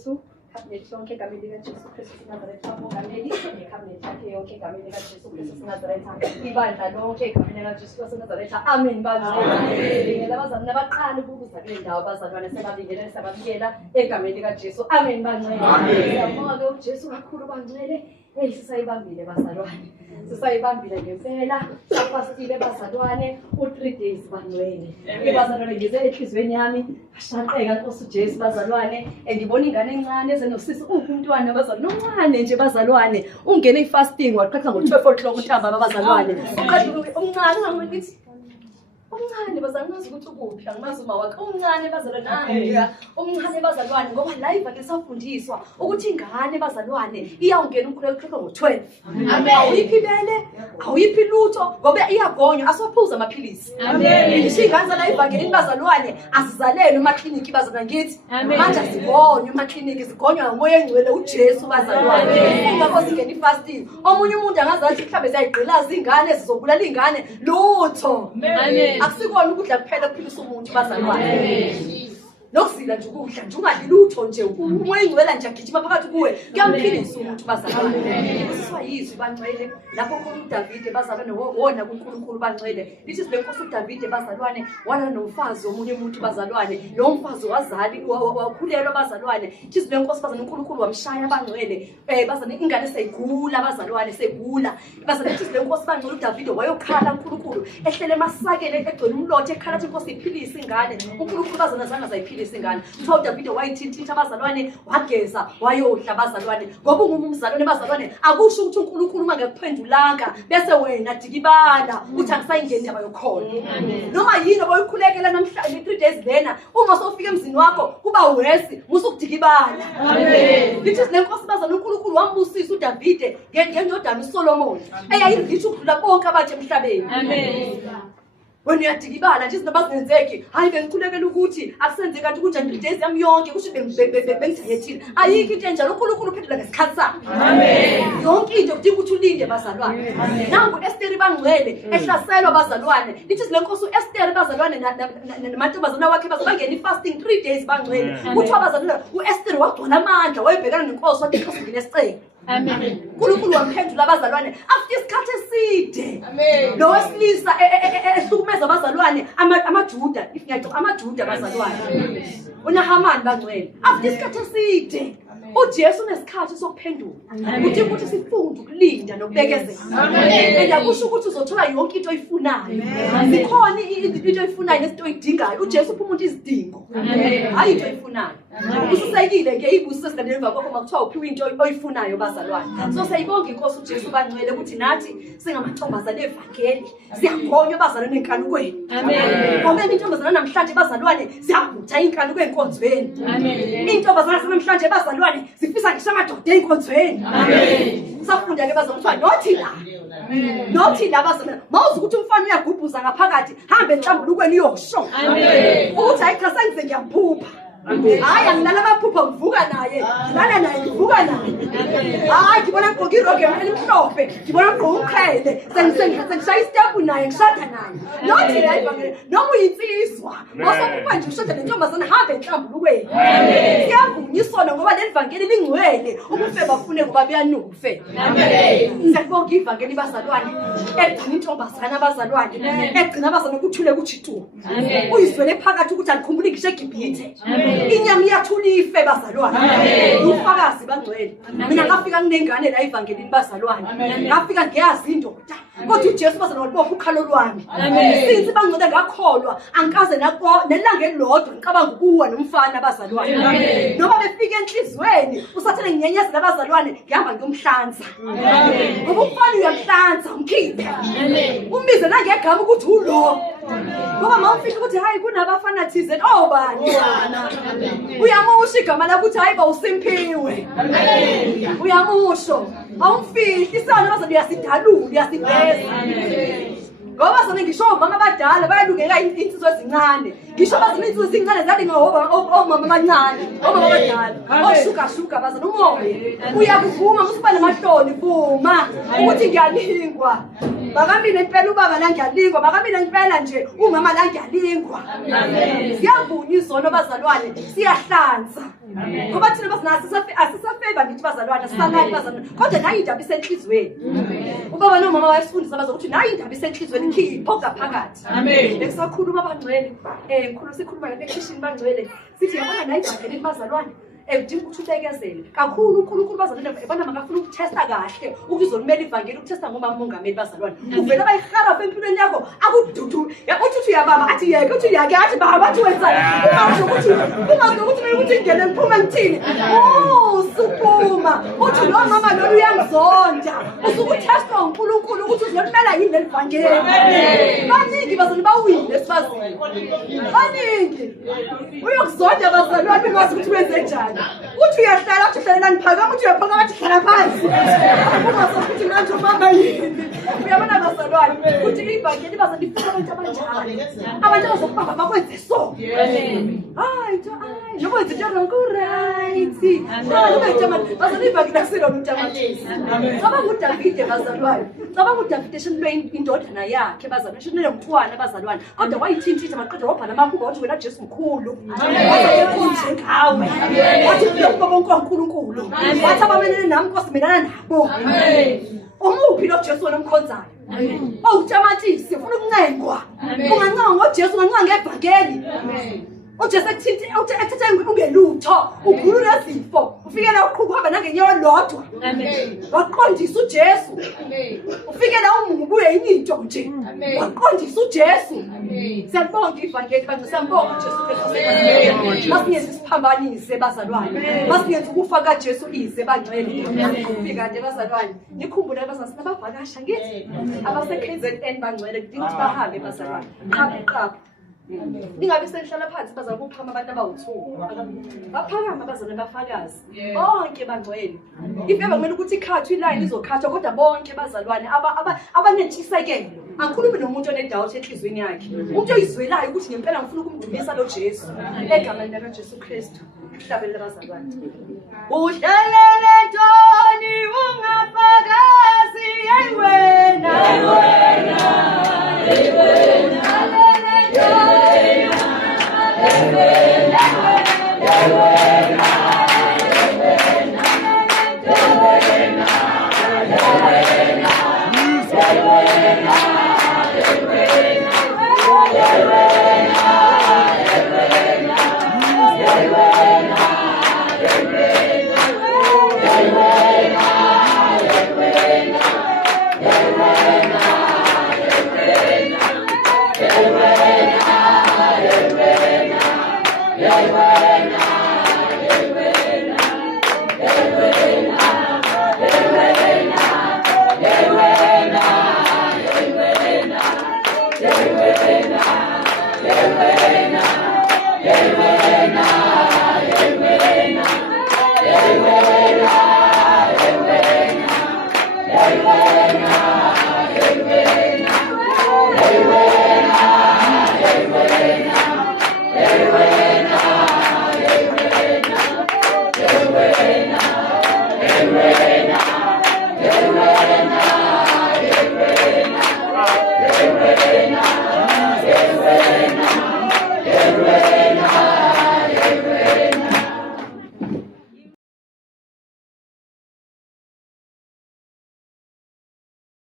lethu cabinet yonke egameni likaJesu Kristu Nazaretha umongameli necabinet yakhe yonke egameni likaJesu Kristu Nazaretha ibandla lonke egameni likaJesu Kristu Nazaretha amen bazalwane labazalwane nabaqala ukuza kule ndawo bazalwane sebabingelela sababikela egameni likaJesu amen bancane siyabonga ke uJesu kakhulu bancane sisayibambile bazalwane sisayibambile ngempela safastile bazalwane u3 days bancane bazalwane ngize enhlizweni yami ashaqeka Nkosi uJesu bazalwane ngibona ingane encane ezenosisi umntwana bazalwane omncane nje bazalwane ungene ifasting waqhatha ngo12 o'clock uthamba babazalwane uqhatha omncane ngamalithi omncane bazalwane ukuthi ukuphi angimazi uma wakhe omncane bazalwane omncane bazalwane ngoba live ngisafundiswa ukuthi ingane bazalwane iyawungena umkhuleko ngo12 amen awuyiphi bele awuyiphi lutho ngoba iyagonywa asophuza amaphilisi amen ngisho ingane live ngenini bazalwane asizalele emakliniki bazalwane ngithi manje sigonywa emakliniki sigonywa ngomoya engcwele uJesu bazalwane ngakho singena ifasting omunye umuntu angazathi mhlambe siyayigqilaza ingane sizobulala ingane lutho amen akusikona ukudla kuphela kuphilisa umuntu bazalwane nokusila nje ukudla nje ungadilutho nje umoya engcwele nje agijima phakathi kuwe kuyamphilisa umuntu bazalwane siswayizwe bangcwele lapho khona uDavide bazalwane wona kuNkulunkulu bangcwele lithi le Nkosi uDavide bazalwane wana nomfazi omunye umuntu bazalwane lo mfazi wazali wakhulelwa bazalwane lithi le Nkosi bazalwane uNkulunkulu wamshaya bangcwele bazalwane ingane seyigula bazalwane segula bazalwane lithi le Nkosi bangcwele uDavide wayokhala uNkulunkulu ehlele masakele egcwele umlothe ekhala ukuthi Nkosi iphilise ingane uNkulunkulu bazalwane zanga zayiphilisa ingane uthiwa uDavide wayithintitha bazalwane wageza wayodla bazalwane ngoba umzalwane bazalwane akusho ukuthi uNkulunkulu mangakuphendulanga bese wena dikibala uthi akusayingeni indaba yokhona noma yini obayikhulekela namhlanje 3 days lena uma sofika emzini wakho kuba wesi musukudikibala amen lithi le Nkosi bazalwane uNkulunkulu wambusisa uDavide ngendodana uSolomon eyayidlitha ukudlula bonke abathi emhlabeni amen wena uyadikibala nje izinto bazenzeki hayi bengikhulekela ukuthi akusenze kanti kunjani 3 days yami yonke kusho bengithethile ayikho into enjalo uNkulunkulu uphendula ngesikhathi sakhe amen yonke into kudinga ukuthi ulinde bazalwane nangu Esther bangcwele ehlaselwa bazalwane lithi le Nkosi uEsther bazalwane namantombazana wakhe bazabangena ifasting 3 days bangcwele kuthiwa bazalwane uEsther wagcona amandla wayebhekana neNkosi wathi Nkosi nginesicelo amen uNkulunkulu wamphendula abazalwane after isikhathi eside amen lo wesilisa ehlukumeza abazalwane amaJuda ifinyayo amaJuda abazalwane uNahaman bangcwele after isikhathi eside uJesu unesikhathi sokuphendula uthi ukuthi sifunde ukulinda nokubekezela amen yakusho ukuthi uzothola yonke into oyifunayo sikhona into oyifunayo nezinto oyidingayo uJesu upha umuntu izidingo amen hayi into oyifunayo usisekile ke ibuso sesikandele emva kwakho makuthiwa uphiwe into oyifunayo bazalwane so sayibonga inkosi uJesu bangcwele ukuthi nathi singamantombazane evangeli siyagonywa bazalwane enkanukweni amen ngoba intombazana namhlanje bazalwane siyabutha inkanuko enkonzweni amen intombazana namhlanje bazalwane sifisa ngisho amadoda enkonzweni amen safunda ke bazalwane nothi la nothi la bazalwane mawuzi ukuthi umfana uyagubhuza ngaphakathi hambe enhlambulukweni uyosho amen ukuthi hayi cha sengize ngiyaphupha hayi angilala amaphupha ngivuka naye ngilala naye ngivuka naye hayi ngibona ngqoka iroge elimhlophe ngibona ngqoka ukhele sengishaya istep naye ngishada naye nothi la ivangeli noma uyinsizwa wasophupha nje ushada lentombazana hambe enhlambulukweni amen siyavunya isono ngoba le ivangeli lingcwele ubufe bafune ngoba buyanuka ufe amen siyabonga ivangeli bazalwane egcina intombazana abazalwane egcina abazalwane ukuthule kuchitu amen uyizwele phakathi ukuthi alikhumbuli ngisho eGibhithe inyama iyathula ife bazalwane ufakazi bangcwele mina ngafika nginengane la evangelini bazalwane ngafika ngiyazi indoda kodwa uJesu bazalwane walibopha ukhalo lwami since bangcwele ngakholwa angikaze nelanga elilodwa ngicabanga ukuwa nomfana bazalwane noma befika enhlizweni usathele nginyenyeza labazalwane ngihamba ngiyomhlanza ngoba umfana uyamhlanza umkhiphe umbize nangegama ukuthi ulo ngoba mawufika ukuthi hayi kunabafana thize bani uyamusho igama lakho ukuthi hayi bawusimpiwe uyamusho awumfihli isana bazalwane uyasidalula uyasibheza ngoba sona ngisho mama abadala bayalungeka insizwe ezincane ngisho bazalwane insizwe ezincane zalinga omama abancane omama abadala oshuka bazalwane umoya uyakuvuma musibane amahloni vuma ukuthi ngiyalingwa bakamina impela ubaba la ngiyalingwa bakamina impela nje umama la ngiyalingwa siyavunya izono bazalwane siyahlanza ngoba thina basinaso asisafeva ngithi bazalwane sisanaki bazalwane kodwa nayo indaba isenhlizweni ubaba nomama bayasifundisa bazo ukuthi nayo indaba isenhlizweni khipho ngaphakathi amen ekusakhuluma abangcwele sikhuluma ngekhishini bangcwele sithi yabona nayo indaba bazalwane edinga ukuthi ubekezele kakhulu uNkulunkulu bazalwane ebona makafuna ukutesta kahle ukuzolumela ivangeli ukutesta ngomama mongameli bazalwane uvela bayiharafu empilweni yakho akududu uthi uyababa athi yeke uthi uyake athi baba athi wenzani ungazi ukuthi ingene ngiphuma ngithini suphuma uthi lo mama lo uyangizonda usukutesta uNkulunkulu ukuthi uzolumela yini lelivangeli baningi bazalwane bawile sibazile baningi uyokuzonda bazalwane ngazi ukuthi wenze njani uthi uyahlala uthi hlalela niphakama uthi uyaphakama uthi hlala phansi ungasokuthi manje mama yini uyabona bazalwane ukuthi ivangeli bazalifika abantu abanjani abantu abazokubamba bakwenze so hayi noma nje right noma nje bazalivangeli akuselo umuntu amathisi cabanga uDavide bazalwane cabanga uDavide shinilwe indodana yakhe bazalwane shinilwe umntwana bazalwane kodwa wayithintitha maqedwe wabhala amakuba wathi wena Jesu mkhulu nje ngawe wathi ubaba uNkulunkulu wathi abamenene nami Nkosi mina nabo umuphi lo Jesu wena omkhonzayo utamatisi ufuna ukuncengwa ungancanga ngoJesu ungancanga ngebhakeli uJesu ekuthethe ungelutho ukhulula izifo ufikela uqhubha nangenyawo lodwa waqondisa uJesu ufikela umubuye inyinto nje waqondisa uJesu siyabonga ivangeli siyabonga uJesu Kristu masingenze isiphambanise bazalwane masingenze ukufa kaJesu ize bangcwele ufika nje bazalwane nikhumbule bazalwane sinabavakasha ngithi abase-KZN bangcwele kudinga ukuthi bahambe bazalwane qapha ningabe senihlala phansi bazalwane ukuphama abantu abawu2 baphakama bazalwane bafakazi bonke bangcwele ifeva kumele ukuthi ikhathwe iline izokhathwa kodwa bonke bazalwane abanentshisekelo angikhulumi nomuntu onedoubt enhlizweni yakhe umuntu oyizwelayo ukuthi ngempela ngifuna ukumdumisa lo Jesu egameni likaJesu Kristu mhlabele bazalwane uhlelele